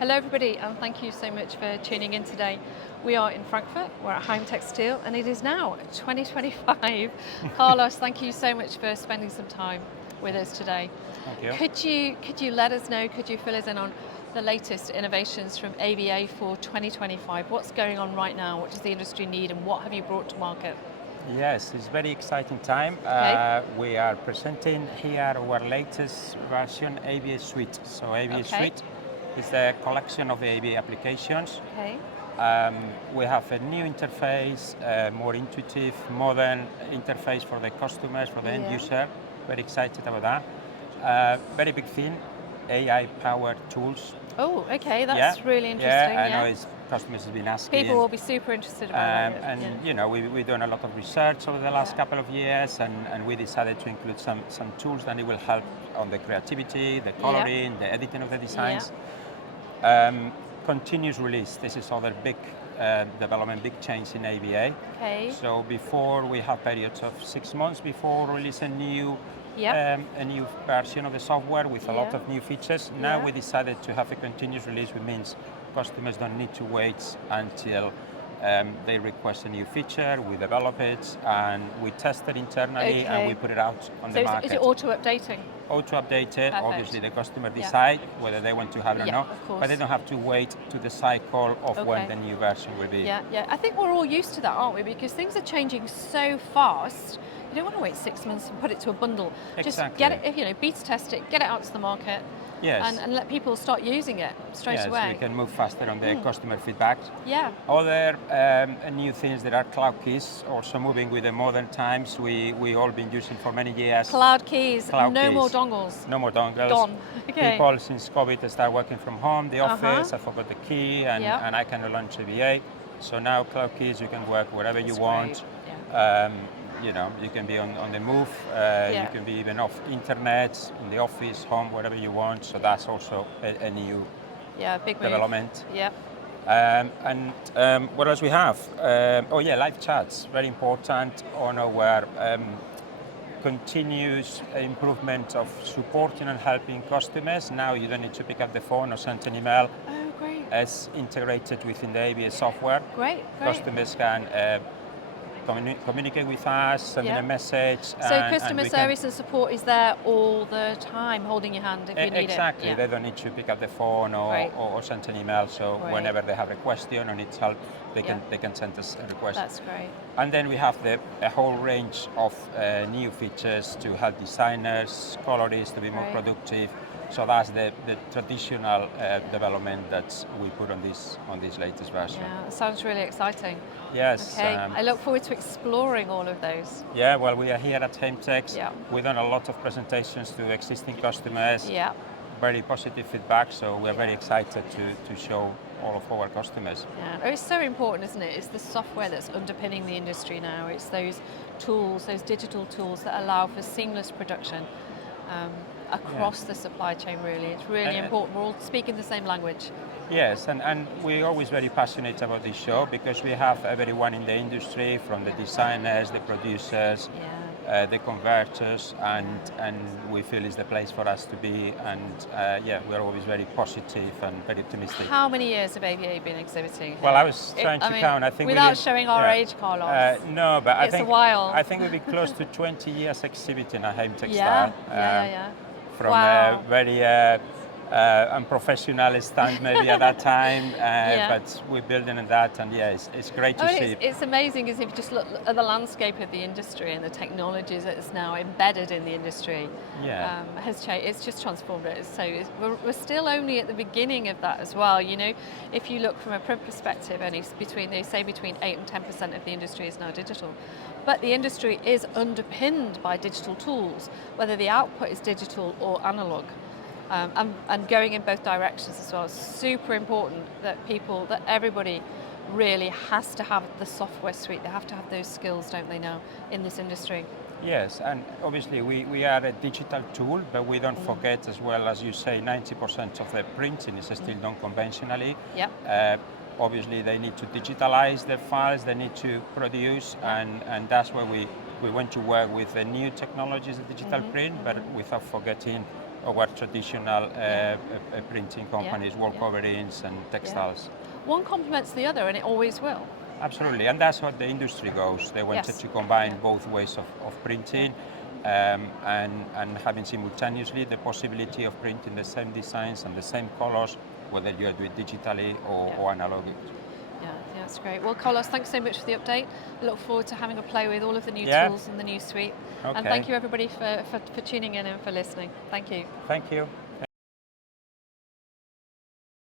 Hello everybody, and thank you so much for tuning in today. We are in Frankfurt, we're at Heimtextil, and it is now 2025. Carlos, thank you so much for spending some time with us today. Thank you. Could you let us know, could you fill us in on the latest innovations from AVA for 2025? What's going on right now? What does the industry need, and what have you brought to market? Yes, it's a very exciting time. Okay. We are presenting here our latest version, AVA Suite. So AVA Okay. Suite is a collection of AVA applications. Okay. We have a new interface, a more intuitive, modern interface for the customers, for the end user. Very excited about that. Very big thing, AI-powered tools. Oh, okay, that's really interesting. Yeah, I know customers have been asking. People will be super interested about it. And you know, we've done a lot of research over the last couple of years, and we decided to include some tools that it will help on the creativity, the coloring, the editing of the designs. Continuous release. This is other big development, big change in AVA. Okay. So before we have periods of 6 months before releasing a new version of the software with a lot of new features. Now we decided to have a continuous release, which means customers don't need to wait until they request a new feature. We develop it and we test it internally and we put it out on the market. Is it auto-updating? Auto-updated. Perfect. Obviously the customer decide whether they want to have it or not, of course. but they don't have to wait to the cycle of when the new version will be. Yeah. I think we're all used to that, aren't we? Because things are changing so fast. You don't want to wait 6 months and put it to a bundle. Exactly. Just get it, beta test it, get it out to the market. Yes. And let people start using it straight away. So we can move faster on the customer feedback. Yeah. Other new things, there are cloud keys, also moving with the modern times. We all been using for many years. Cloud keys, no keys. more dongles. No more dongles. Done. Okay. People since COVID start working from home, the office, I forgot the key and I cannot launch AVA. So now cloud keys, you can work wherever you want. Yeah. You can be on the move, you can be even off internet, in the office, home, wherever you want. So that's also a new big development. Yeah. What else we have? Live chats, very important on our continuous improvement of supporting and helping customers. Now you don't need to pick up the phone or send an email. Oh, great. It's integrated within the AVA software. Great. Customers can communicate with us, send a message. So customer service and support is there all the time, holding your hand if you need it. Exactly. They don't need to pick up the phone or send an email. So whenever they have a question or need help, they can send us a request. That's great. And then we have a whole range of new features to help designers, colorists to be more productive. So that's the traditional development that we put on this latest version. Yeah, it sounds really exciting. Yes. Okay, I look forward to exploring all of those. Yeah, well, we are here at Heimtex. Yeah. We've done a lot of presentations to existing customers. Yeah. Very positive feedback, so we're very excited to show all of our customers. Yeah, it's so important, isn't it? It's the software that's underpinning the industry now. It's those tools, those digital tools that allow for seamless production across the supply chain, really. It's really important. We're all speaking the same language. Yes, and we're always very passionate about this show because we have everyone in the industry, from the designers, the producers, the converters, and we feel it's the place for us to be. And we're always very positive and very optimistic. How many years have AVA been exhibiting here? Well, I was trying to count. I think without showing our age, Carlos. No, but it's a while. I think we'll be close to 20 years exhibiting at Heimtextil. Yeah. From a very unprofessional stand maybe at that time, but we're building on that, and it's great to see. It's amazing as if you just look at the landscape of the industry and the technologies that's now embedded in the industry has changed. It's just transformed it. So we're still only at the beginning of that as well. You know, if you look from a print perspective, only between 8 and 10% of the industry is now digital. But the industry is underpinned by digital tools, whether the output is digital or analog. And going in both directions as well. It's super important that everybody really has to have the software suite. They have to have those skills, don't they, now, in this industry? Yes, and obviously we are a digital tool, but we don't forget as well, as you say, 90% of the printing is still done conventionally. Yeah. Obviously, they need to digitalize the files, they need to produce, and that's where we want to work with the new technologies of digital print, but without forgetting our traditional printing companies, wall coverings and textiles. One complements the other, and it always will. Absolutely, and that's what the industry goes. They wanted to combine both ways of printing and having simultaneously the possibility of printing the same designs and the same colors, whether you do it digitally or analog. Yeah, that's great. Well, Karlos, thanks so much for the update. I look forward to having a play with all of the new tools in the new suite. Okay. And thank you everybody for tuning in and for listening. Thank you. Thank you.